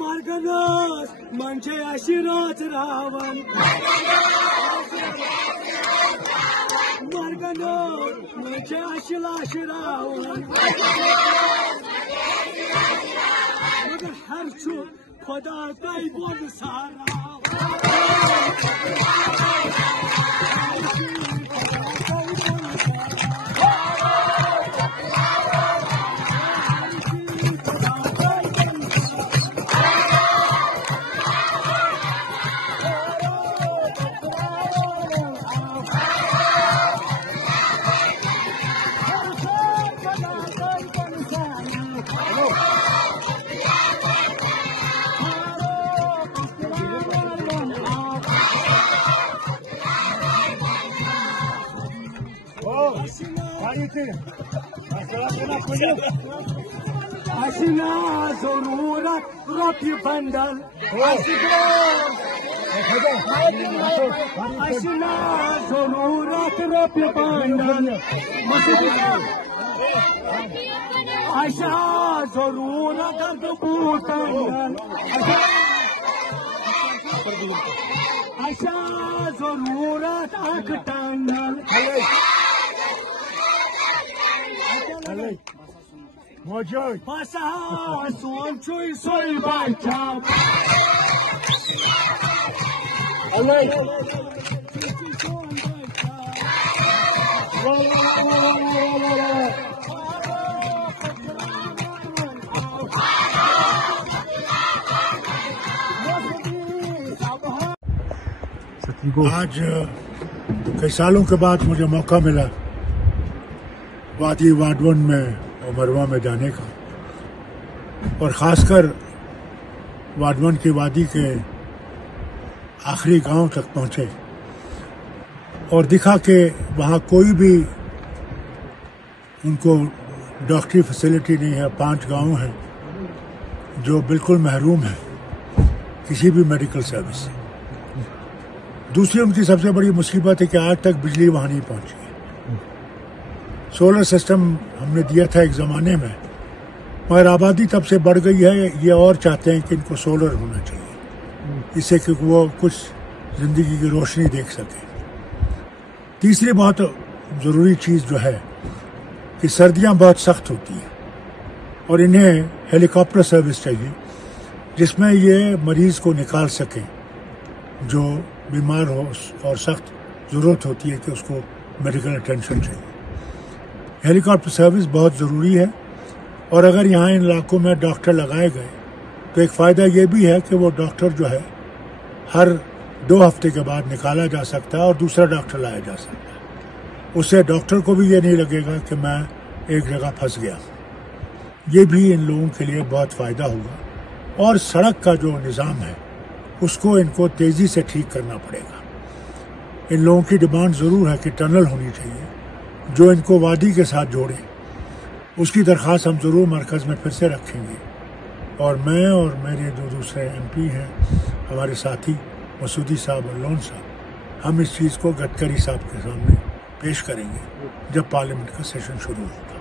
Marganos, manche ashirat ravan. Marganos, manche ashilash ravan. Magar har chu khoda tai bod sara. Ashina zorura ropi bandal. Ashina zorura ropi bandal. Asha zorura kardo butandal. Asha zorura takhtandal. Mojoy. Pasa son chui soy baita. Alay. आज कई सालों के बाद मुझे मौका मिला वादी वाडवन में और मरवा में जाने का, और ख़ासकर वाडवन की वादी के आखिरी गांव तक पहुंचे और दिखा कि वहां कोई भी उनको डॉक्टरी फैसिलिटी नहीं है। 5 गांव हैं जो बिल्कुल महरूम हैं किसी भी मेडिकल सर्विस से। दूसरी उनकी सबसे बड़ी मुसीबत है कि आज तक बिजली वहां नहीं पहुंची। सोलर सिस्टम हमने दिया था एक ज़माने में, मगर आबादी तब से बढ़ गई है, ये और चाहते हैं कि इनको सोलर होना चाहिए, इससे कि वो कुछ ज़िंदगी की रोशनी देख सकें। तीसरी बहुत ज़रूरी चीज़ जो है कि सर्दियां बहुत सख्त होती हैं और इन्हें हेलीकॉप्टर सर्विस चाहिए जिसमें ये मरीज़ को निकाल सकें जो बीमार हो और सख्त ज़रूरत होती है कि उसको मेडिकल अटेंशन चाहिए। हेलीकॉप्टर सर्विस बहुत ज़रूरी है, और अगर यहाँ इन इलाकों में डॉक्टर लगाए गए तो एक फ़ायदा ये भी है कि वो डॉक्टर जो है हर 2 हफ्ते के बाद निकाला जा सकता है और दूसरा डॉक्टर लाया जा सकता है। उससे डॉक्टर को भी ये नहीं लगेगा कि मैं एक जगह फंस गया। ये भी इन लोगों के लिए बहुत फ़ायदा होगा। और सड़क का जो निज़ाम है उसको इनको तेज़ी से ठीक करना पड़ेगा। इन लोगों की डिमांड ज़रूर है कि टनल होनी चाहिए जो इनको वादी के साथ जोड़े। उसकी दरख्वास्त हम ज़रूर मरकज़ में फिर से रखेंगे, और मैं और मेरे जो दूसरे MP हैं, हमारे साथी मसूदी साहब और लोन साहब, हम इस चीज़ को गडकरी साहब के सामने पेश करेंगे जब पार्लियामेंट का सेशन शुरू होगा।